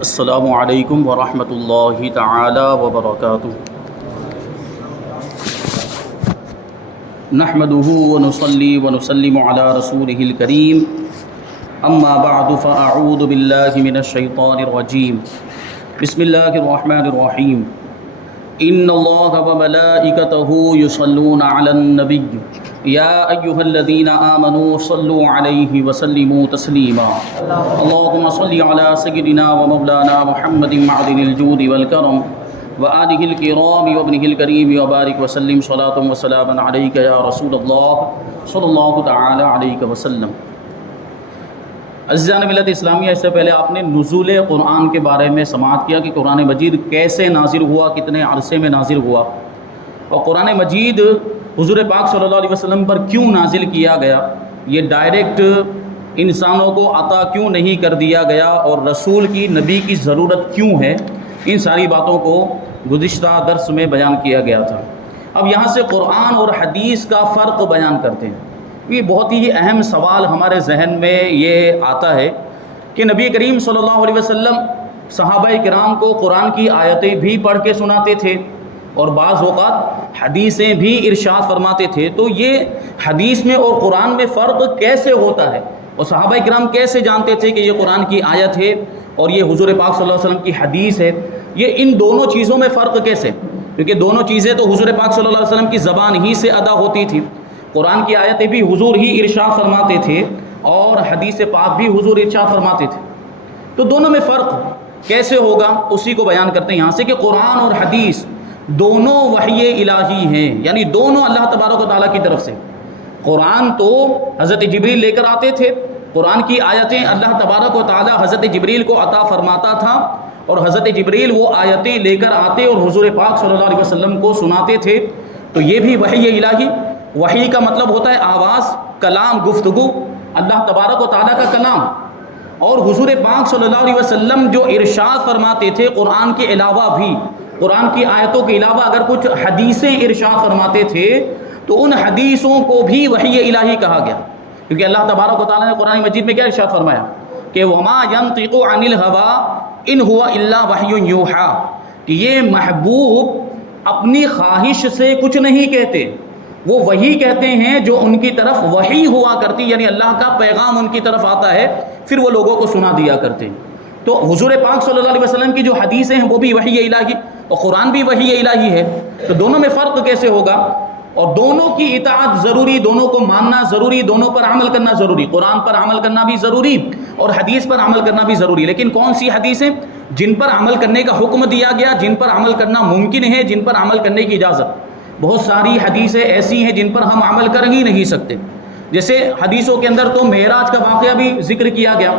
السلام علیکم ورحمۃ اللہ تعالی وبرکاتہ۔ نحمده ونصلي ونسلم على رسوله الكريم، اما بعد فاعوذ باللہ من الشیطان الرجیم، بسم اللہ الرحمن الرحیم۔ ان اللہ وملائکتہ یصلون علی النبی یا ایہا الذین آمنوا صلوا علیہ وسلموا تسلیما۔ اللہم صل علی سیدنا ومولانا محمد معدن الجود والکرم وآلہ الکرام وابنہ الکریم وبارک وسلم صلاۃ وسلام علیک یا رسول اللہ صلی اللہ تعالی علیہ وسلم۔ عزیزان ملت اسلامیہ، اس سے پہلے آپ نے نزول قرآن کے بارے میں سماعت کیا کہ قرآن مجید کیسے نازل ہوا، کتنے عرصے میں نازل ہوا، اور قرآن مجید حضور پاک صلی اللہ علیہ وسلم پر کیوں نازل کیا گیا، یہ ڈائریکٹ انسانوں کو عطا کیوں نہیں کر دیا گیا، اور رسول کی نبی کی ضرورت کیوں ہے، ان ساری باتوں کو گزشتہ درس میں بیان کیا گیا تھا۔ اب یہاں سے قرآن اور حدیث کا فرق بیان کرتے ہیں۔ یہ بہت ہی اہم سوال ہمارے ذہن میں یہ آتا ہے کہ نبی کریم صلی اللہ علیہ وسلم صحابہ کرام کو قرآن کی آیتیں بھی پڑھ کے سناتے تھے اور بعض اوقات حدیثیں بھی ارشاد فرماتے تھے، تو یہ حدیث میں اور قرآن میں فرق کیسے ہوتا ہے، اور صحابہ کرام کیسے جانتے تھے کہ یہ قرآن کی آیت ہے اور یہ حضور پاک صلی اللہ علیہ وسلم کی حدیث ہے، یہ ان دونوں چیزوں میں فرق کیسے؟ کیونکہ دونوں چیزیں تو حضور پاک صلی اللہ علیہ وسلم کی زبان ہی سے ادا ہوتی تھی، قرآن کی آیتیں بھی حضور ہی ارشاد فرماتے تھے اور حدیث پاک بھی حضور ارشاد فرماتے تھے، تو دونوں میں فرق کیسے ہوگا اسی کو بیان کرتے ہیں یہاں سے کہ قرآن اور حدیث دونوں وحی الہی ہیں، یعنی دونوں اللہ تبارک و تعالیٰ کی طرف سے۔ قرآن تو حضرت جبریل لے کر آتے تھے، قرآن کی آیتیں اللہ تبارک و تعالیٰ حضرت جبریل کو عطا فرماتا تھا، اور حضرت جبریل وہ آیتیں لے کر آتے اور حضور پاک صلی اللہ علیہ وسلم کو سناتے تھے، تو یہ بھی وحی الہی۔ وحی کا مطلب ہوتا ہے آواز، کلام، گفتگو، اللہ تبارک و تعالیٰ کا کلام، اور حضور پاک صلی اللہ علیہ وسلم جو ارشاد فرماتے تھے قرآن کے علاوہ بھی، قرآن کی آیتوں کے علاوہ اگر کچھ حدیثیں ارشاد فرماتے تھے تو ان حدیثوں کو بھی وحی الہی کہا گیا، کیونکہ اللہ تبارک و تعالیٰ نے قرآن مجید میں کیا ارشاد فرمایا کہ وَمَا يَنطِقُ عَنِ الْهَوَىٰ إِنْ هُوَ إِلَّا وَحْيٌ يُوحَىٰ، کہ یہ محبوب اپنی خواہش سے کچھ نہیں کہتے، وہ وہی کہتے ہیں جو ان کی طرف وحی ہوا کرتی، یعنی اللہ کا پیغام ان کی طرف آتا ہے پھر وہ لوگوں کو سنا دیا کرتے ہیں۔ تو حضور پاک صلی اللہ علیہ وسلم کی جو حدیثیں ہیں وہ بھی وحی الہی اور قرآن بھی وحی الہی ہے، تو دونوں میں فرق کیسے ہوگا؟ اور دونوں کی اطاعت ضروری، دونوں کو ماننا ضروری، دونوں پر عمل کرنا ضروری، قرآن پر عمل کرنا بھی ضروری اور حدیث پر عمل کرنا بھی ضروری۔ لیکن کون سی حدیثیں؟ جن پر عمل کرنے کا حکم دیا گیا، جن پر عمل کرنا ممکن ہے، جن پر عمل کرنے کی اجازت۔ بہت ساری حدیثیں ایسی ہیں جن پر ہم عمل کر ہی نہیں سکتے، جیسے حدیثوں کے اندر تو معراج کا واقعہ بھی ذکر کیا گیا،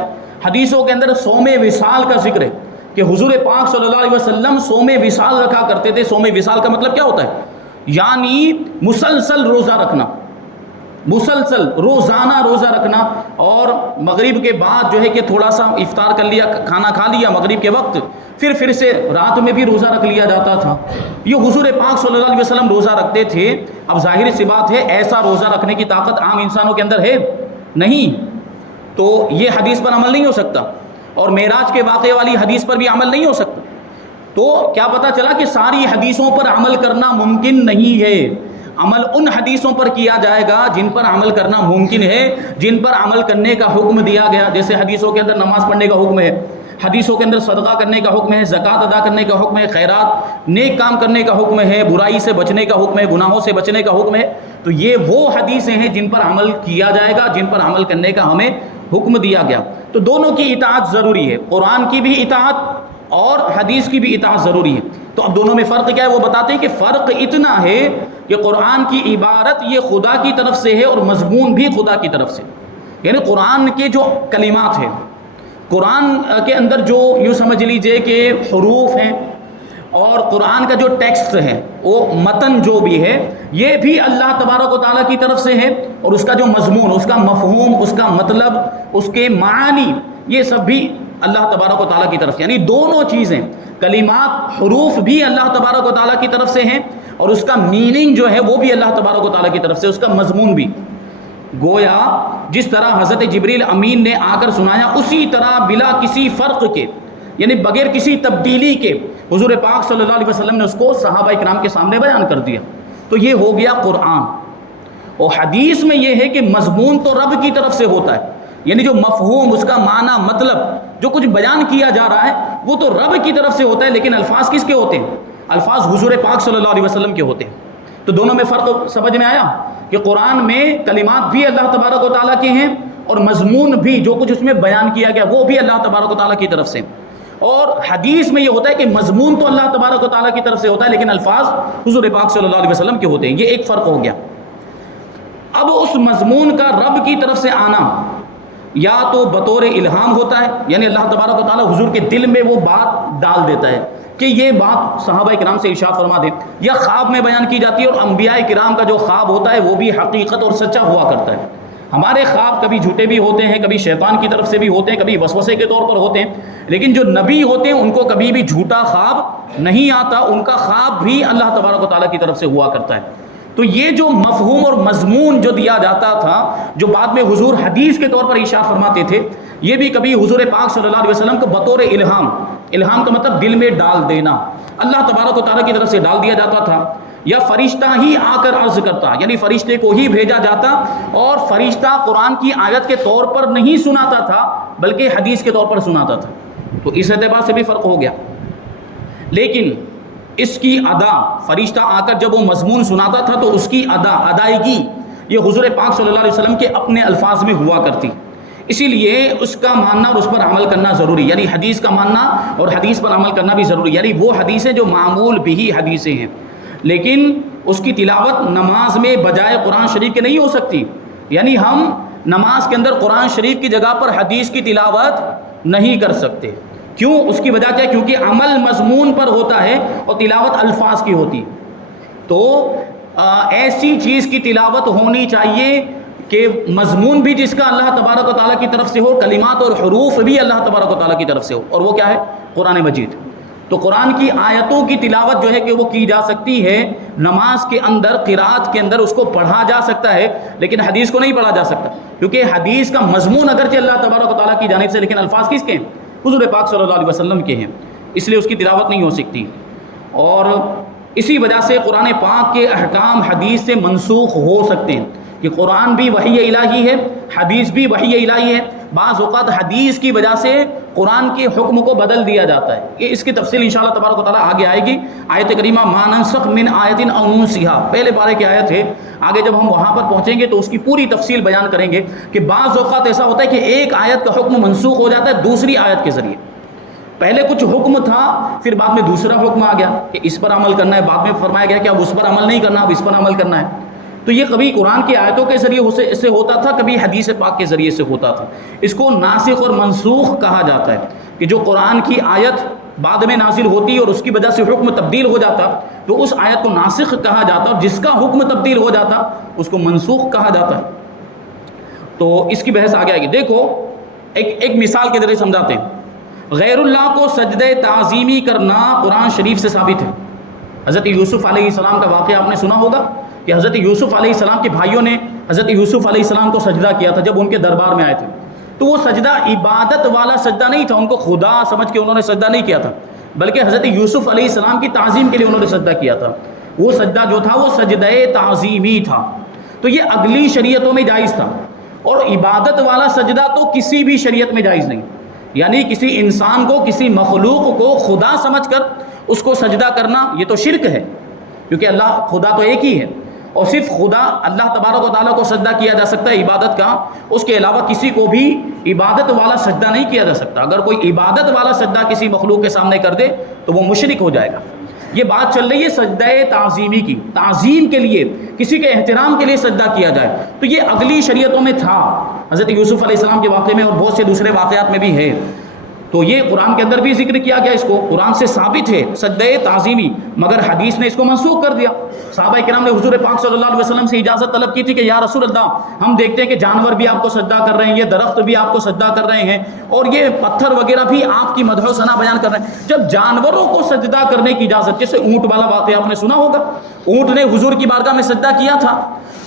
حدیثوں کے اندر صوم وصال کا ذکر ہے کہ حضور پاک صلی اللہ علیہ وسلم صوم وصال رکھا کرتے تھے۔ صوم وصال کا مطلب کیا ہوتا ہے؟ یعنی مسلسل روزہ رکھنا، مسلسل روزانہ روزہ رکھنا، اور مغرب کے بعد جو ہے کہ تھوڑا سا افطار کر لیا، کھانا کھا لیا مغرب کے وقت، پھر سے رات میں بھی روزہ رکھ لیا جاتا تھا۔ یہ حضور پاک صلی اللہ علیہ وسلم روزہ رکھتے تھے۔ اب ظاہر سی بات ہے ایسا روزہ رکھنے کی طاقت عام انسانوں کے اندر ہے نہیں، تو یہ حدیث پر عمل نہیں ہو سکتا، اور معراج کے واقعے والی حدیث پر بھی عمل نہیں ہو سکتا۔ تو کیا پتہ چلا کہ ساری حدیثوں پر عمل کرنا ممکن نہیں ہے، عمل ان حدیثوں پر کیا جائے گا جن پر عمل کرنا ممکن ہے، جن پر عمل کرنے کا حکم دیا گیا، جیسے حدیثوں کے اندر نماز پڑھنے کا حکم ہے، حدیثوں کے اندر صدقہ کرنے کا حکم ہے، زکوٰۃ ادا کرنے کا حکم ہے، خیرات نیک کام کرنے کا حکم ہے، برائی سے بچنے کا حکم ہے، گناہوں سے بچنے کا حکم ہے، تو یہ وہ حدیثیں ہیں جن پر عمل کیا جائے گا، جن پر عمل کرنے کا ہمیں حکم دیا گیا۔ تو دونوں کی اطاعت ضروری ہے، قرآن کی بھی اطاعت اور حدیث کی بھی اطاعت ضروری ہے۔ تو اب دونوں میں فرق کیا ہے وہ بتاتے ہیں کہ فرق اتنا ہے کہ قرآن کی عبارت یہ خدا کی طرف سے ہے اور مضمون بھی خدا کی طرف سے، یعنی قرآن کے جو کلمات ہیں، قرآن کے اندر جو یوں سمجھ لیجئے کہ حروف ہیں، اور قرآن کا جو ٹیکسٹ ہے، وہ متن جو بھی ہے، یہ بھی اللہ تبارک و تعالیٰ کی طرف سے ہے، اور اس کا جو مضمون، اس کا مفہوم، اس کا مطلب، اس کے معانی، یہ سب بھی اللہ تبارک و تعالیٰ کی طرف سے، یعنی دونوں چیزیں، کلمات، حروف بھی اللہ تبارک و تعالیٰ کی طرف سے ہیں، اور اس کا میننگ جو ہے وہ بھی اللہ تبارک و تعالیٰ کی طرف سے، اس کا مضمون بھی۔ گویا جس طرح حضرت جبریل امین نے آ کر سنایا، اسی طرح بلا کسی فرق کے یعنی بغیر کسی تبدیلی کے حضور پاک صلی اللہ علیہ وسلم نے اس کو صحابہ کرام کے سامنے بیان کر دیا. تو یہ ہو گیا قرآن. اور حدیث میں یہ ہے کہ مضمون تو رب کی طرف سے ہوتا ہے، یعنی جو مفہوم، اس کا معنی، مطلب جو کچھ بیان کیا جا رہا ہے وہ تو رب کی طرف سے ہوتا ہے، لیکن الفاظ کس کے ہوتے ہیں؟ الفاظ حضور پاک صلی اللہ علیہ وسلم کے ہوتے ہیں. تو دونوں میں فرق سمجھ میں آیا کہ قرآن میں کلمات بھی اللہ تبارک و تعالیٰ کے ہیں اور مضمون بھی جو کچھ اس میں بیان کیا گیا وہ بھی اللہ تبارک و تعالیٰ کی طرف سے. اور حدیث میں یہ ہوتا ہے کہ مضمون تو اللہ تبارک و تعالیٰ کی طرف سے ہوتا ہے لیکن الفاظ حضور پاک صلی اللہ علیہ وسلم کے ہوتے ہیں. یہ ایک فرق ہو گیا. اب اس مضمون کا رب کی طرف سے آنا یا تو بطور الہام ہوتا ہے، یعنی اللہ تبارک و تعالیٰ حضور کے دل میں وہ بات ڈال دیتا ہے کہ یہ بات صحابہ کرام سے ارشاد فرما دے، یا خواب میں بیان کی جاتی ہے. اور انبیاء کرام کا جو خواب ہوتا ہے وہ بھی حقیقت اور سچا ہوا کرتا ہے. ہمارے خواب کبھی جھوٹے بھی ہوتے ہیں، کبھی شیطان کی طرف سے بھی ہوتے ہیں، کبھی وسوسے کے طور پر ہوتے ہیں، لیکن جو نبی ہوتے ہیں ان کو کبھی بھی جھوٹا خواب نہیں آتا، ان کا خواب بھی اللہ تبارک و تعالیٰ کی طرف سے ہوا کرتا ہے. تو یہ جو مفہوم اور مضمون جو دیا جاتا تھا، جو بعد میں حضور حدیث کے طور پر ارشاد فرماتے تھے، یہ بھی کبھی حضور پاک صلی اللہ علیہ وسلم کو بطور الہام، الہام کا مطلب دل میں ڈال دینا، اللہ تبارک و تعالیٰ کی طرف سے ڈال دیا جاتا تھا. یا فرشتہ ہی آ کر عرض کرتا، یعنی فرشتے کو ہی بھیجا جاتا، اور فرشتہ قرآن کی آیت کے طور پر نہیں سناتا تھا بلکہ حدیث کے طور پر سناتا تھا. تو اس اعتبار سے بھی فرق ہو گیا. لیکن اس کی ادا، فرشتہ آ کر جب وہ مضمون سناتا تھا تو اس کی ادائیگی یہ حضور پاک صلی اللہ علیہ وسلم کے اپنے الفاظ میں ہوا کرتی. اسی لیے اس کا ماننا اور اس پر عمل کرنا ضروری، یعنی حدیث کا ماننا اور حدیث پر عمل کرنا بھی ضروری. یعنی وہ حدیثیں جو معمول بھی حدیثیں ہیں، لیکن اس کی تلاوت نماز میں بجائے قرآن شریف کے نہیں ہو سکتی. یعنی ہم نماز کے اندر قرآن شریف کی جگہ پر حدیث کی تلاوت نہیں کر سکتے. کیوں؟ اس کی وجہ کیا ہے؟ کیونکہ عمل مضمون پر ہوتا ہے اور تلاوت الفاظ کی ہوتی ہے. تو ایسی چیز کی تلاوت ہونی چاہیے کہ مضمون بھی جس کا اللہ تبارک و تعالیٰ کی طرف سے ہو، کلمات اور حروف بھی اللہ تبارک و تعالیٰ کی طرف سے ہو، اور وہ کیا ہے؟ قرآن مجید. تو قرآن کی آیتوں کی تلاوت جو ہے کہ وہ کی جا سکتی ہے نماز کے اندر، قرات کے اندر اس کو پڑھا جا سکتا ہے، لیکن حدیث کو نہیں پڑھا جا سکتا، کیونکہ حدیث کا مضمون اگرچہ اللہ تبارک و تعالیٰ کی جانب سے، لیکن الفاظ کس کے ہیں؟ حضور پاک صلی اللہ علیہ وسلم کے ہیں، اس لیے اس کی تلاوت نہیں ہو سکتی. اور اسی وجہ سے قرآن پاک کے احکام حدیث سے منسوخ ہو سکتے ہیں کہ قرآن بھی وحی الہی ہے، حدیث بھی وحی الہی ہے. بعض اوقات حدیث کی وجہ سے قرآن کے حکم کو بدل دیا جاتا ہے. یہ اس کی تفصیل انشاءاللہ تبارک و تعالیٰ آگے آئے گی. آیت کریمہ ما ننسخ من آیت او ننسها پہلے پارے کی آیت ہے. آگے جب ہم وہاں پر پہنچیں گے تو اس کی پوری تفصیل بیان کریں گے کہ بعض اوقات ایسا ہوتا ہے کہ ایک آیت کا حکم منسوخ ہو جاتا ہے دوسری آیت کے ذریعے. پہلے کچھ حکم تھا، پھر بعد میں دوسرا حکم آ گیا کہ اس پر عمل کرنا ہے، بعد میں فرمایا گیا کہ اب اس پر عمل نہیں کرنا، اب اس پر عمل کرنا ہے. تو یہ کبھی قرآن کی آیتوں کے ذریعے سے ہوتا تھا، کبھی حدیث پاک کے ذریعے سے ہوتا تھا. اس کو ناسخ اور منسوخ کہا جاتا ہے کہ جو قرآن کی آیت بعد میں نازل ہوتی اور اس کی وجہ سے حکم تبدیل ہو جاتا تو اس آیت کو ناسخ کہا جاتا، اور جس کا حکم تبدیل ہو جاتا اس کو منسوخ کہا جاتا. تو اس کی بحث آگے آئے گی. دیکھو ایک مثال کے ذریعے سمجھاتے ہیں. غیر اللہ کو سجدہ تعظیمی کرنا قرآن شریف سے ثابت ہے. حضرت یوسف علیہ السلام کا واقعہ آپ نے سنا ہوگا کہ حضرت یوسف علیہ السلام کے بھائیوں نے حضرت یوسف علیہ السلام کو سجدہ کیا تھا جب ان کے دربار میں آئے تھے. تو وہ سجدہ عبادت والا سجدہ نہیں تھا، ان کو خدا سمجھ کے انہوں نے سجدہ نہیں کیا تھا، بلکہ حضرت یوسف علیہ السلام کی تعظیم کے لیے انہوں نے سجدہ کیا تھا. وہ سجدہ جو تھا وہ سجدہ تعظیمی تھا. تو یہ اگلی شریعتوں میں جائز تھا، اور عبادت والا سجدہ تو کسی بھی شریعت میں جائز نہیں. یعنی کسی انسان کو، کسی مخلوق کو خدا سمجھ کر اس کو سجدہ کرنا یہ تو شرک ہے، کیونکہ اللہ خدا تو ایک ہی ہے، اور صرف خدا اللہ تبارک و تعالیٰ کو سجدہ کیا جا سکتا ہے عبادت کا. اس کے علاوہ کسی کو بھی عبادت والا سجدہ نہیں کیا جا سکتا. اگر کوئی عبادت والا سجدہ کسی مخلوق کے سامنے کر دے تو وہ مشرک ہو جائے گا. یہ بات چل رہی ہے سجدہ تعظیمی کی، تعظیم کے لیے، کسی کے احترام کے لیے سجدہ کیا جائے. تو یہ اگلی شریعتوں میں تھا، حضرت یوسف علیہ السلام کے واقعے میں اور بہت سے دوسرے واقعات میں بھی ہے. تو یہ قرآن کے اندر بھی ذکر کیا گیا، اس کو قرآن سے ثابت ہے سجدہ تعظیمی، مگر حدیث نے اس کو منسوخ کر دیا. صحابہ کرام نے حضور پاک صلی اللہ علیہ وسلم سے اجازت طلب کی تھی کہ یا رسول اللہ، ہم دیکھتے ہیں کہ جانور بھی آپ کو سجدہ کر رہے ہیں، یہ درخت بھی آپ کو سجدہ کر رہے ہیں، اور یہ پتھر وغیرہ بھی آپ کی مدح و ثنا بیان کر رہے ہیں. جب جانوروں کو سجدہ کرنے کی اجازت، جیسے اونٹ والا واقعہ آپ نے سنا ہوگا، اونٹ نے حضور کی بارگاہ میں سجدہ کیا تھا،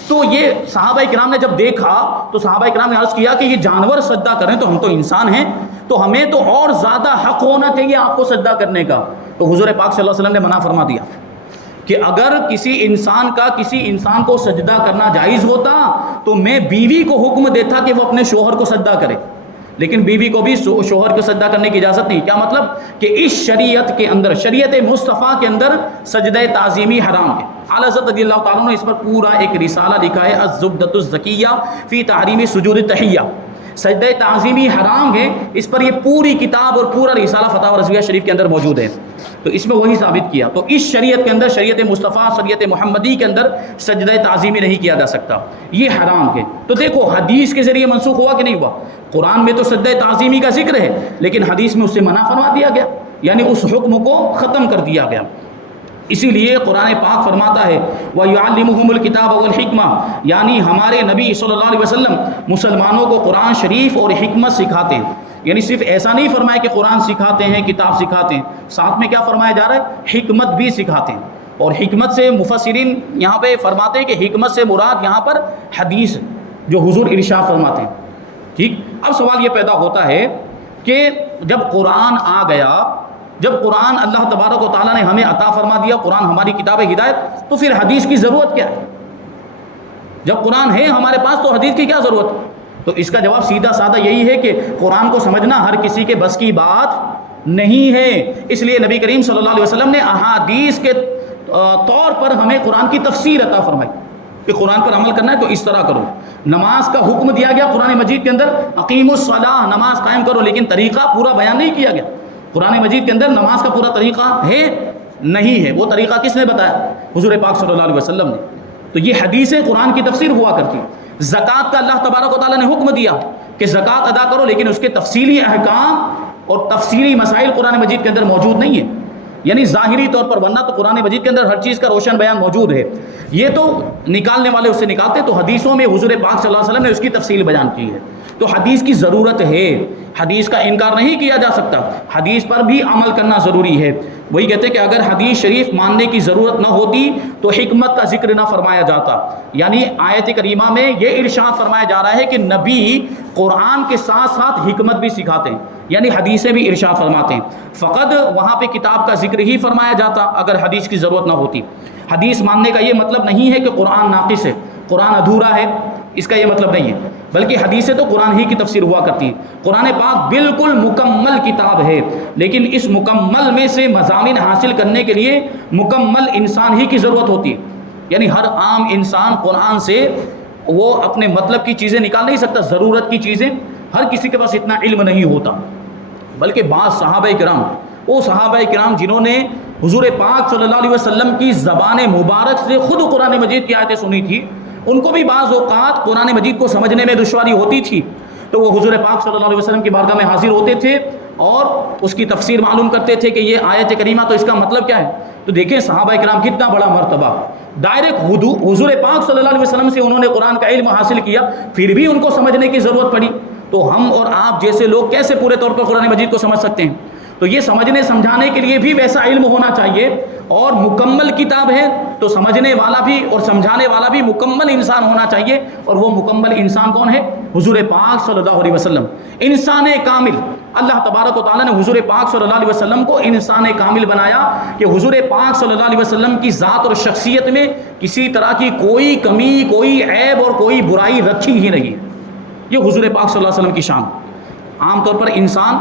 تو یہ صحابہ کرام نے جب دیکھا تو صحابہ کرام نے عرض کیا کہ یہ جانور سجدہ کریں تو ہم تو انسان ہیں، تو ہمیں تو اور زیادہ حق ہونا چاہیے آپ کو سجدہ کرنے کا۔ تو حضور پاک صلی اللہ علیہ وسلم نے منع فرما دیا کہ اگر کسی انسان کو سجدہ کرنا جائز ہوتا تو میں بیوی کو حکم دیتا کہ وہ اپنے شوہر کو سجدہ کرے، لیکن بیوی کو بھی شوہر کو سجدہ کرنے کی اجازت نہیں۔ کیا مطلب؟ کہ اس شریعت کے اندر، شریعت مصطفیٰ کے اندر سجدہ تعظیمی حرام ہے۔ اعلیٰ حضرت رضی اللہ تعالیٰ نے اس پر پورا ایک رسالہ لکھا ہے، الزبدۃ الزکیہ فی تحریم سجود التحیہ۔ سجدہ تعظیمی حرام ہے، اس پر یہ پوری کتاب اور پورا رسالہ فتاوی رضویہ شریف کے اندر موجود ہے۔ تو اس میں وہی ثابت کیا، تو اس شریعت کے اندر، شریعت مصطفیٰ، شریعت محمدی کے اندر سجدہ تعظیمی نہیں کیا جا سکتا، یہ حرام ہے۔ تو دیکھو حدیث کے ذریعے منسوخ ہوا کہ نہیں ہوا؟ قرآن میں تو سجدہ تعظیمی کا ذکر ہے، لیکن حدیث میں اس سے منع فرما دیا گیا، یعنی اس حکم کو ختم کر دیا گیا۔ اسی لیے قرآن پاک فرماتا ہے وَيُعَلِّمُهُمُ الْكِتَابَ وَالْحِكْمَةَ، یعنی ہمارے نبی صلی اللہ علیہ وسلم مسلمانوں کو قرآن شریف اور حکمت سکھاتے ہیں۔ یعنی صرف ایسا نہیں فرمایا کہ قرآن سکھاتے ہیں، کتاب سکھاتے ہیں، ساتھ میں کیا فرمایا جا رہا ہے؟ حکمت بھی سکھاتے ہیں۔ اور حکمت سے مفسرین یہاں پہ فرماتے ہیں کہ حکمت سے مراد یہاں پر حدیث جو حضور ارشاد فرماتے ہیں۔ ٹھیک، اب سوال یہ پیدا ہوتا ہے کہ جب قرآن آ گیا، جب قرآن اللہ تبارک و تعالیٰ نے ہمیں عطا فرما دیا، قرآن ہماری کتاب ہدایت، تو پھر حدیث کی ضرورت کیا ہے؟ جب قرآن ہے ہمارے پاس تو حدیث کی کیا ضرورت ہے؟ تو اس کا جواب سیدھا سادہ یہی ہے کہ قرآن کو سمجھنا ہر کسی کے بس کی بات نہیں ہے، اس لیے نبی کریم صلی اللہ علیہ وسلم نے احادیث کے طور پر ہمیں قرآن کی تفسیر عطا فرمائی کہ قرآن پر عمل کرنا ہے تو اس طرح کرو۔ نماز کا حکم دیا گیا قرآن مجید کے اندر، اقیموا الصلاۃ، نماز قائم کرو، لیکن طریقہ پورا بیان نہیں کیا گیا۔ قرآن مجید کے اندر نماز کا پورا طریقہ ہے نہیں ہے، وہ طریقہ کس نے بتایا؟ حضور پاک صلی اللہ علیہ وسلم نے۔ تو یہ حدیثیں قرآن کی تفسیر ہوا کرتی۔ زکوٰۃ کا اللہ تبارک و تعالیٰ نے حکم دیا کہ زکوٰۃ ادا کرو، لیکن اس کے تفصیلی احکام اور تفصیلی مسائل قرآن مجید کے اندر موجود نہیں ہیں، یعنی ظاہری طور پر، ورنہ تو قرآن مجید کے اندر ہر چیز کا روشن بیان موجود ہے۔ یہ تو نکالنے والے اس سے نکالتے، تو حدیثوں میں حضور پاک صلی اللہ علیہ وسلم نے اس کی تفصیل بیان کی ہے۔ تو حدیث کی ضرورت ہے، حدیث کا انکار نہیں کیا جا سکتا، حدیث پر بھی عمل کرنا ضروری ہے۔ وہی کہتے ہیں کہ اگر حدیث شریف ماننے کی ضرورت نہ ہوتی تو حکمت کا ذکر نہ فرمایا جاتا، یعنی آیت کریمہ میں یہ ارشاد فرمایا جا رہا ہے کہ نبی قرآن کے ساتھ ساتھ حکمت بھی سکھاتے ہیں، یعنی حدیثیں بھی ارشاد فرماتے ہیں۔ فقط وہاں پہ کتاب کا ذکر ہی فرمایا جاتا اگر حدیث کی ضرورت نہ ہوتی۔ حدیث ماننے کا یہ مطلب نہیں ہے کہ قرآن ناقص ہے، قرآن ادھورا ہے، اس کا یہ مطلب نہیں ہے، بلکہ حدیثیں تو قرآن ہی کی تفسیر ہوا کرتی ہیں۔ قرآن پاک بالکل مکمل کتاب ہے، لیکن اس مکمل میں سے مضامین حاصل کرنے کے لیے مکمل انسان ہی کی ضرورت ہوتی ہے، یعنی ہر عام انسان قرآن سے وہ اپنے مطلب کی چیزیں نکال نہیں سکتا، ضرورت کی چیزیں ہر کسی کے پاس اتنا علم نہیں ہوتا۔ بلکہ بعض صحابہ کرام، وہ صحابہ کرام جنہوں نے حضور پاک صلی اللہ علیہ وسلم کی زبان مبارک سے خود قرآن مجید کی آیتیں سنی تھی، ان کو بھی بعض اوقات قرآن مجید کو سمجھنے میں دشواری ہوتی تھی، تو وہ حضور پاک صلی اللہ علیہ وسلم کی بارگاہ میں حاضر ہوتے تھے اور اس کی تفسیر معلوم کرتے تھے کہ یہ آیت کریمہ تو اس کا مطلب کیا ہے۔ تو دیکھیں صحابہ کرام کتنا بڑا مرتبہ، ڈائریکٹ حضور پاک صلی اللہ علیہ وسلم سے انہوں نے قرآن کا علم حاصل کیا، پھر بھی ان کو سمجھنے کی ضرورت پڑی، تو ہم اور آپ جیسے لوگ کیسے پورے طور پر قرآن مجید کو سمجھ سکتے ہیں؟ تو یہ سمجھنے سمجھانے کے لیے بھی ویسا علم ہونا چاہیے، اور مکمل کتاب ہے تو سمجھنے والا بھی اور سمجھانے والا بھی مکمل انسان ہونا چاہیے، اور وہ مکمل انسان کون ہے؟ حضور پاک صلی اللہ علیہ وسلم، انسان کامل۔ اللہ تبارک و تعالیٰ نے حضور پاک صلی اللہ علیہ وسلم کو انسان کامل بنایا کہ حضور پاک صلی اللہ علیہ وسلم کی ذات اور شخصیت میں کسی طرح کی کوئی کمی، کوئی عیب اور کوئی برائی رکھی ہی نہیں ہے۔ یہ حضور پاک صلی اللہ علیہ وسلم کی شان۔ عام طور پر انسان،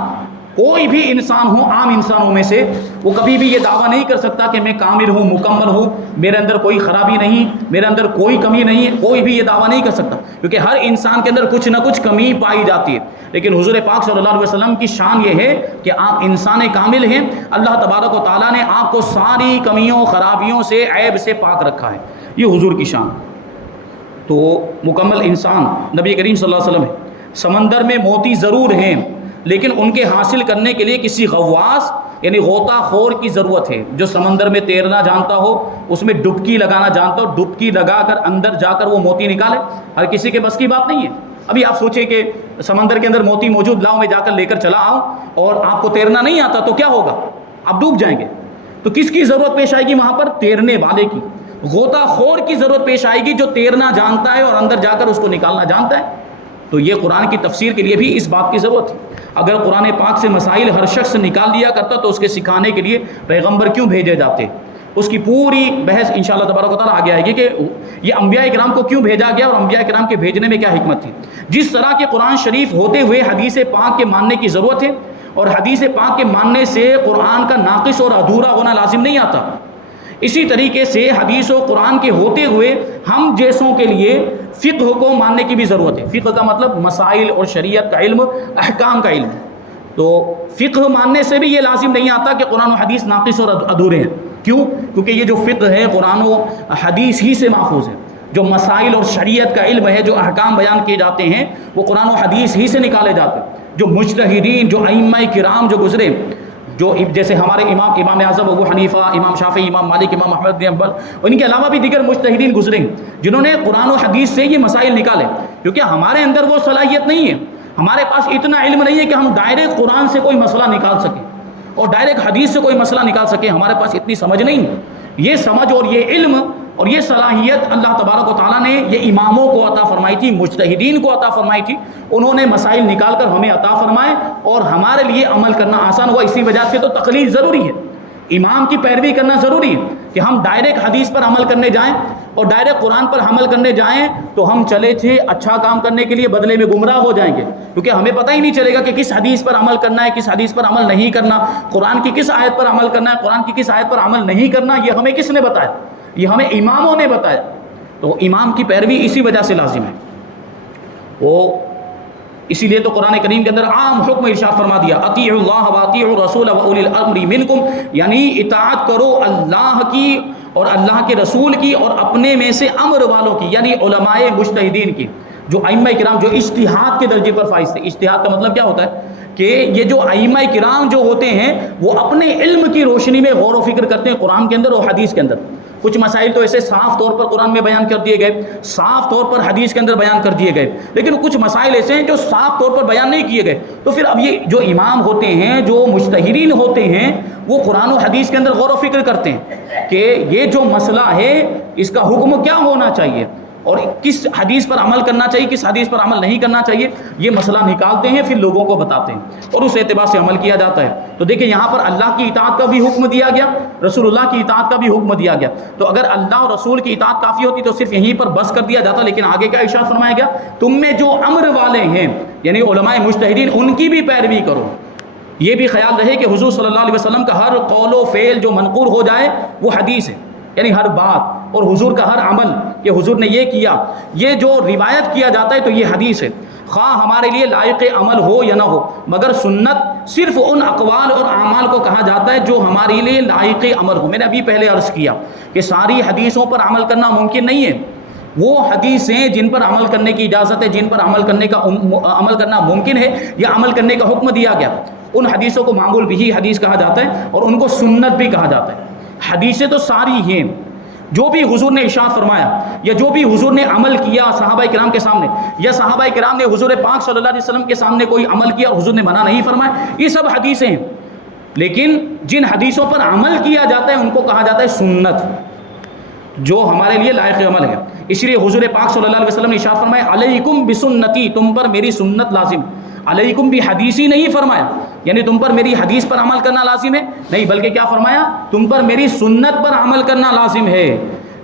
کوئی بھی انسان ہو عام انسانوں میں سے، وہ کبھی بھی یہ دعویٰ نہیں کر سکتا کہ میں کامل ہوں، مکمل ہوں، میرے اندر کوئی خرابی نہیں، میرے اندر کوئی کمی نہیں ہے، کوئی بھی یہ دعویٰ نہیں کر سکتا، کیونکہ ہر انسان کے اندر کچھ نہ کچھ کمی پائی جاتی ہے۔ لیکن حضور پاک صلی اللہ علیہ وسلم کی شان یہ ہے کہ آپ انسان کامل ہیں، اللہ تبارک و تعالیٰ نے آپ کو ساری کمیوں، خرابیوں سے، عیب سے پاک رکھا ہے، یہ حضور کی شان۔ تو مکمل انسان نبی کریم صلی اللہ علیہ وسلم ہے۔ سمندر میں موتی ضرور ہیں، لیکن ان کے حاصل کرنے کے لیے کسی غواص یعنی غوطہ خور کی ضرورت ہے، جو سمندر میں تیرنا جانتا ہو، اس میں ڈبکی لگانا جانتا ہو، ڈبکی لگا کر اندر جا کر وہ موتی نکالے۔ ہر کسی کے بس کی بات نہیں ہے۔ ابھی آپ سوچیں کہ سمندر کے اندر موتی موجود، لاؤ میں جا کر لے کر چلا آؤں، اور آپ کو تیرنا نہیں آتا تو کیا ہوگا؟ آپ ڈوب جائیں گے۔ تو کس کی ضرورت پیش آئے گی وہاں پر؟ تیرنے والے کی۔ غوطہ خور کی ضرورت پیش آئے گی جو تیرنا جانتا ہے اور اندر جا کر اس کو نکالنا جانتا ہے. تو یہ قرآن کی تفسیر کے لیے بھی اس بات کی ضرورت ہے. اگر قرآن پاک سے مسائل ہر شخص نکال دیا کرتا تو اس کے سکھانے کے لیے پیغمبر کیوں بھیجے جاتے؟ اس کی پوری بحث انشاءاللہ تبارک و تعالیٰ آگے آئے گی کہ یہ انبیاء کرام کو کیوں بھیجا گیا اور انبیاء کرام کے بھیجنے میں کیا حکمت تھی. جس طرح کے قرآن شریف ہوتے ہوئے حدیث پاک کے ماننے کی ضرورت ہے اور حدیث پاک کے ماننے سے قرآن کا ناقص اور ادھورا ہونا لازم نہیں آتا، اسی طریقے سے حدیث و قرآن کے ہوتے ہوئے ہم جیسوں کے لیے فقہ کو ماننے کی بھی ضرورت ہے. فقہ کا مطلب مسائل اور شریعت کا علم، احکام کا علم. تو فقہ ماننے سے بھی یہ لازم نہیں آتا کہ قرآن و حدیث ناقص اور ادھورے ہیں. کیوں؟ کیونکہ یہ جو فقہ ہے قرآن و حدیث ہی سے ماخوذ ہے. جو مسائل اور شریعت کا علم ہے، جو احکام بیان کیے جاتے ہیں، وہ قرآن و حدیث ہی سے نکالے جاتے ہیں. جو مجتہدین، جو ائمہ کرام جو گزرے، جو جیسے ہمارے امام اعظم ابو حنیفہ، امام شافعی، امام مالک، امام احمد بن حنبل، ان کے علاوہ بھی دیگر مجتہدین گزرے ہیں جنہوں نے قرآن و حدیث سے یہ مسائل نکالے. کیونکہ ہمارے اندر وہ صلاحیت نہیں ہے، ہمارے پاس اتنا علم نہیں ہے کہ ہم ڈائریکٹ قرآن سے کوئی مسئلہ نکال سکیں اور ڈائریکٹ حدیث سے کوئی مسئلہ نکال سکیں. ہمارے پاس اتنی سمجھ نہیں ہے. یہ سمجھ اور یہ علم اور یہ صلاحیت اللہ تبارک و تعالیٰ نے یہ اماموں کو عطا فرمائی تھی، مجتہدین کو عطا فرمائی تھی. انہوں نے مسائل نکال کر ہمیں عطا فرمائے اور ہمارے لیے عمل کرنا آسان ہوا. اسی وجہ سے تو تقلید ضروری ہے، امام کی پیروی کرنا ضروری ہے. کہ ہم ڈائریکٹ حدیث پر عمل کرنے جائیں اور ڈائریکٹ قرآن پر عمل کرنے جائیں تو ہم چلے تھے اچھا کام کرنے کے لیے، بدلے میں گمراہ ہو جائیں گے. کیونکہ ہمیں پتہ ہی نہیں چلے گا کہ کس حدیث پر عمل کرنا ہے، کس حدیث پر عمل نہیں کرنا، قرآن کی کس آیت پر عمل کرنا ہے، قرآن کی کس آیت پر عمل نہیں کرنا. یہ ہمیں کس نے بتایا؟ یہ ہمیں اماموں نے بتایا. تو امام کی پیروی اسی وجہ سے لازم ہے. وہ اسی لیے تو قرآن کریم کے اندر عام حکم ارشاد فرما دیا، اطیعوا اللہ واطیعوا الرسول واولی الامر منکم، یعنی اطاعت کرو اللہ کی اور اللہ کے رسول کی اور اپنے میں سے امر والوں کی، یعنی علماء مجتہدین کی، جو ائمہ کرام جو اجتہاد کے درجے پر فائز تھے. اجتہاد کا مطلب کیا ہوتا ہے؟ کہ یہ جو ائمہ کرام جو ہوتے ہیں وہ اپنے علم کی روشنی میں غور و فکر کرتے ہیں قرآن کے اندر اور حدیث کے اندر. کچھ مسائل تو ایسے صاف طور پر قرآن میں بیان کر دیے گئے، صاف طور پر حدیث کے اندر بیان کر دیے گئے، لیکن کچھ مسائل ایسے ہیں جو صاف طور پر بیان نہیں کیے گئے. تو پھر اب یہ جو امام ہوتے ہیں، جو مجتہدین ہوتے ہیں، وہ قرآن و حدیث کے اندر غور و فکر کرتے ہیں کہ یہ جو مسئلہ ہے اس کا حکم کیا ہونا چاہیے اور کس حدیث پر عمل کرنا چاہیے، کس حدیث پر عمل نہیں کرنا چاہیے. یہ مسئلہ نکالتے ہیں، پھر لوگوں کو بتاتے ہیں اور اس اعتبار سے عمل کیا جاتا ہے. تو دیکھیں یہاں پر اللہ کی اطاعت کا بھی حکم دیا گیا، رسول اللہ کی اطاعت کا بھی حکم دیا گیا. تو اگر اللہ اور رسول کی اطاعت کافی ہوتی تو صرف یہیں پر بس کر دیا جاتا، لیکن آگے کیا ارشاد فرمایا گیا؟ تم میں جو امر والے ہیں یعنی علماء مجتہدین، ان کی بھی پیروی کرو. یہ بھی خیال رہے کہ حضور صلی اللہ علیہ وسلم کا ہر قول و فعل جو منقول ہو جائے وہ حدیث ہے، یعنی ہر بات، اور حضور کا ہر عمل کہ حضور نے یہ کیا، یہ جو روایت کیا جاتا ہے تو یہ حدیث ہے، خواہ ہمارے لیے لائق عمل ہو یا نہ ہو. مگر سنت صرف ان اقوال اور اعمال کو کہا جاتا ہے جو ہمارے لیے لائق عمل ہو. میں نے ابھی پہلے عرض کیا کہ ساری حدیثوں پر عمل کرنا ممکن نہیں ہے. وہ حدیثیں جن پر عمل کرنے کی اجازت ہے، جن پر عمل کرنا ممکن ہے یا عمل کرنے کا حکم دیا گیا، ان حدیثوں کو معمول بھی حدیث کہا جاتا ہے اور ان کو سنت بھی کہا جاتا ہے. حدیثیں تو ساری ہیں، جو بھی حضور نے ارشاد فرمایا یا جو بھی حضور نے عمل کیا صحابہ کرام کے سامنے، یا صحابہ کرام نے حضور پاک صلی اللہ علیہ وسلم کے سامنے کوئی عمل کیا اور حضور نے منع نہیں فرمایا، یہ سب حدیثیں ہیں. لیکن جن حدیثوں پر عمل کیا جاتا ہے ان کو کہا جاتا ہے سنت، جو ہمارے لیے لائق عمل ہے. اس لیے حضور پاک صلی اللہ علیہ وسلم نے ارشاد فرمایا علیکم بسنتی، تم پر میری سنت لازم. علیکم بھی حدیثی نہیں فرمایا یعنی تم پر میری حدیث پر عمل کرنا لازم ہے، نہیں، بلکہ کیا فرمایا؟ تم پر میری سنت پر عمل کرنا لازم ہے.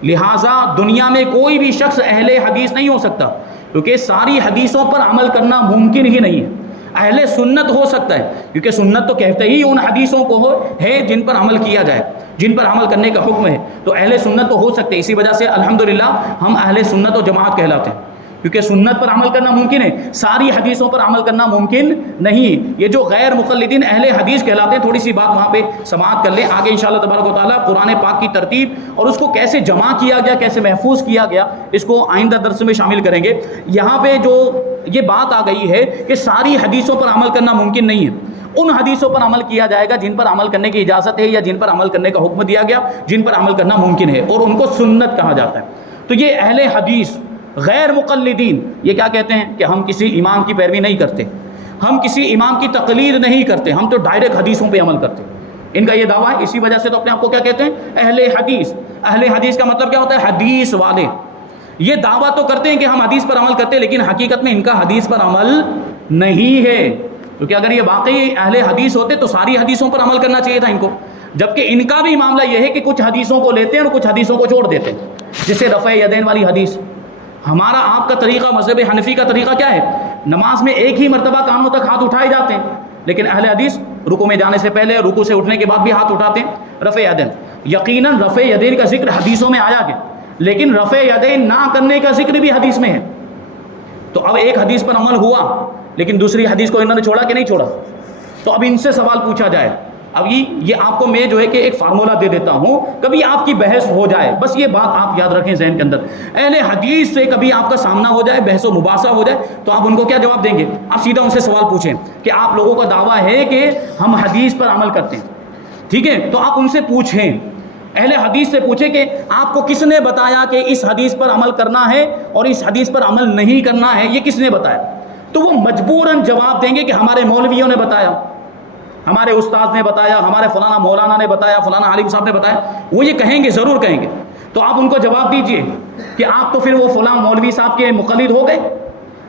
لہٰذا دنیا میں کوئی بھی شخص اہل حدیث نہیں ہو سکتا، کیونکہ ساری حدیثوں پر عمل کرنا ممکن ہی نہیں ہے. اہل سنت ہو سکتا ہے کیونکہ سنت تو کہتے ہی ان حدیثوں کو ہے جن پر عمل کیا جائے، جن پر عمل کرنے کا حکم ہے. تو اہل سنت تو ہو سکتے ہیں. اسی وجہ سے الحمدللہ ہم اہل سنت و جماعت کہلاتے ہیں، کیونکہ سنت پر عمل کرنا ممکن ہے، ساری حدیثوں پر عمل کرنا ممکن نہیں. یہ جو غیر مقلدین اہل حدیث کہلاتے ہیں، تھوڑی سی بات وہاں پہ سماعت کر لیں. آگے انشاءاللہ تبارک و تعالیٰ قرآن پاک کی ترتیب اور اس کو کیسے جمع کیا گیا، کیسے محفوظ کیا گیا، اس کو آئندہ درس میں شامل کریں گے. یہاں پہ جو یہ بات آ گئی ہے کہ ساری حدیثوں پر عمل کرنا ممکن نہیں ہے، ان حدیثوں پر عمل کیا جائے گا جن پر عمل کرنے کی اجازت ہے یا جن پر عمل کرنے کا حکم دیا گیا، جن پر عمل کرنا ممکن ہے، اور ان کو سنت کہا جاتا ہے. تو یہ اہل حدیث غیر مقلدین یہ کیا کہتے ہیں کہ ہم کسی امام کی پیروی نہیں کرتے، ہم کسی امام کی تقلید نہیں کرتے، ہم تو ڈائریکٹ حدیثوں پہ عمل کرتے. ان کا یہ دعویٰ ہے. اسی وجہ سے تو اپنے آپ کو کیا کہتے ہیں؟ اہل حدیث. اہل حدیث کا مطلب کیا ہوتا ہے؟ حدیث والے. یہ دعویٰ تو کرتے ہیں کہ ہم حدیث پر عمل کرتے ہیں، لیکن حقیقت میں ان کا حدیث پر عمل نہیں ہے. کیونکہ اگر یہ واقعی اہل حدیث ہوتے تو ساری حدیثوں پر عمل کرنا چاہیے تھا ان کو. جبکہ ان کا بھی معاملہ یہ ہے کہ کچھ حدیثوں کو لیتے ہیں اور کچھ حدیثوں کو چھوڑ دیتے ہیں. جسے رفع یدین والی حدیث. ہمارا آپ کا طریقہ، مذہب حنفی کا طریقہ کیا ہے؟ نماز میں ایک ہی مرتبہ کانوں تک ہاتھ اٹھائے جاتے ہیں، لیکن اہل حدیث رکوع میں جانے سے پہلے، رکوع سے اٹھنے کے بعد بھی ہاتھ اٹھاتے ہیں رفع یدین. یقیناً رفع یدین کا ذکر حدیثوں میں آیا گیا، لیکن رفع یدین نہ کرنے کا ذکر بھی حدیث میں ہے. تو اب ایک حدیث پر عمل ہوا، لیکن دوسری حدیث کو انہوں نے چھوڑا کہ نہیں چھوڑا؟ تو اب ان سے سوال پوچھا جائے. اب یہ آپ کو میں جو ہے کہ ایک فارمولہ دے دیتا ہوں، کبھی آپ کی بحث ہو جائے، بس یہ بات آپ یاد رکھیں ذہن کے اندر. اہل حدیث سے کبھی آپ کا سامنا ہو جائے، بحث و مباحثہ ہو جائے، تو آپ ان کو کیا جواب دیں گے؟ آپ سیدھا ان سے سوال پوچھیں کہ آپ لوگوں کا دعویٰ ہے کہ ہم حدیث پر عمل کرتے ہیں، ٹھیک ہے؟ تو آپ ان سے پوچھیں، اہل حدیث سے پوچھیں کہ آپ کو کس نے بتایا کہ اس حدیث پر عمل کرنا ہے اور اس حدیث پر عمل نہیں کرنا ہے؟ یہ کس نے بتایا؟ تو وہ مجبوراً جواب دیں گے کہ ہمارے مولویوں نے بتایا، ہمارے استاد نے بتایا، ہمارے فلانا مولانا نے بتایا، فلانا عالم صاحب نے بتایا. وہ یہ کہیں گے، ضرور کہیں گے. تو آپ ان کو جواب دیجئے کہ آپ تو پھر وہ فلاں مولوی صاحب کے مقلد ہو گئے.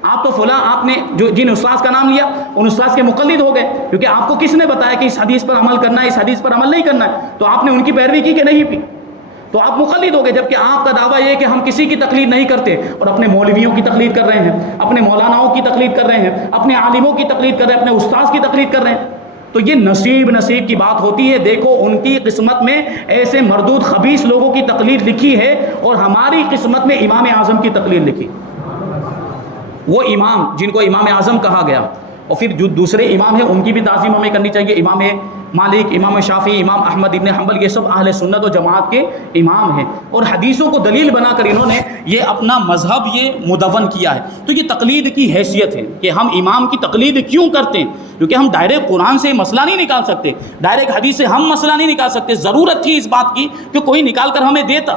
آپ تو فلاں، آپ نے جو جن استاذ کا نام لیا ان استاذ کے مقلد ہو گئے، کیونکہ آپ کو کس نے بتایا کہ اس حدیث پر عمل کرنا ہے، اس حدیث پر عمل نہیں کرنا ہے. تو آپ نے ان کی پیروی کی کہ نہیں کی؟ تو آپ مقلد ہو گئے. جبکہ آپ کا دعویٰ یہ ہے کہ ہم کسی کی تقلید نہیں کرتے، اور اپنے مولویوں کی تقلید کر رہے ہیں، اپنے مولاناؤں کی تقلید کر رہے ہیں، اپنے عالموں کی تقلید کر رہے ہیں، اپنے استاذ کی تقلید کر رہے ہیں. تو یہ نصیب کی بات ہوتی ہے. دیکھو ان کی قسمت میں ایسے مردود خبیث لوگوں کی تقلید لکھی ہے، اور ہماری قسمت میں امام اعظم کی تقلید لکھی. وہ امام جن کو امام اعظم کہا گیا، اور پھر جو دوسرے امام ہیں ان کی بھی تعظیم ہمیں کرنی چاہیے. امام مالک، امام شافعی، امام احمد ابن حنبل، یہ سب اہل سنت و جماعت کے امام ہیں، اور حدیثوں کو دلیل بنا کر انہوں نے یہ اپنا مذہب یہ مدون کیا ہے. تو یہ تقلید کی حیثیت ہے کہ ہم امام کی تقلید کیوں کرتے ہیں؟ کیونکہ ہم ڈائریکٹ قرآن سے مسئلہ نہیں نکال سکتے، ڈائریکٹ حدیث سے ہم مسئلہ نہیں نکال سکتے. ضرورت تھی اس بات کی کہ کوئی نکال کر ہمیں دیتا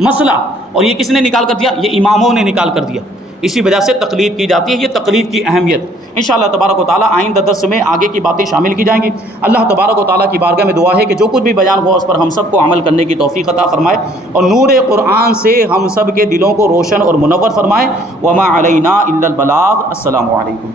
مسئلہ، اور یہ کس نے نکال کر دیا؟ یہ اماموں نے نکال کر دیا. اسی وجہ سے تقلید کی جاتی ہے. یہ تقلید کی اہمیت انشاءاللہ تبارک و تعالیٰ آئندہ درس میں آگے کی باتیں شامل کی جائیں گی. اللہ تبارک و تعالیٰ کی بارگاہ میں دعا ہے کہ جو کچھ بھی بیان ہوا اس پر ہم سب کو عمل کرنے کی توفیق عطا فرمائے، اور نور قرآن سے ہم سب کے دلوں کو روشن اور منور فرمائے. وما علینا الا البلاغ. السلام علیکم.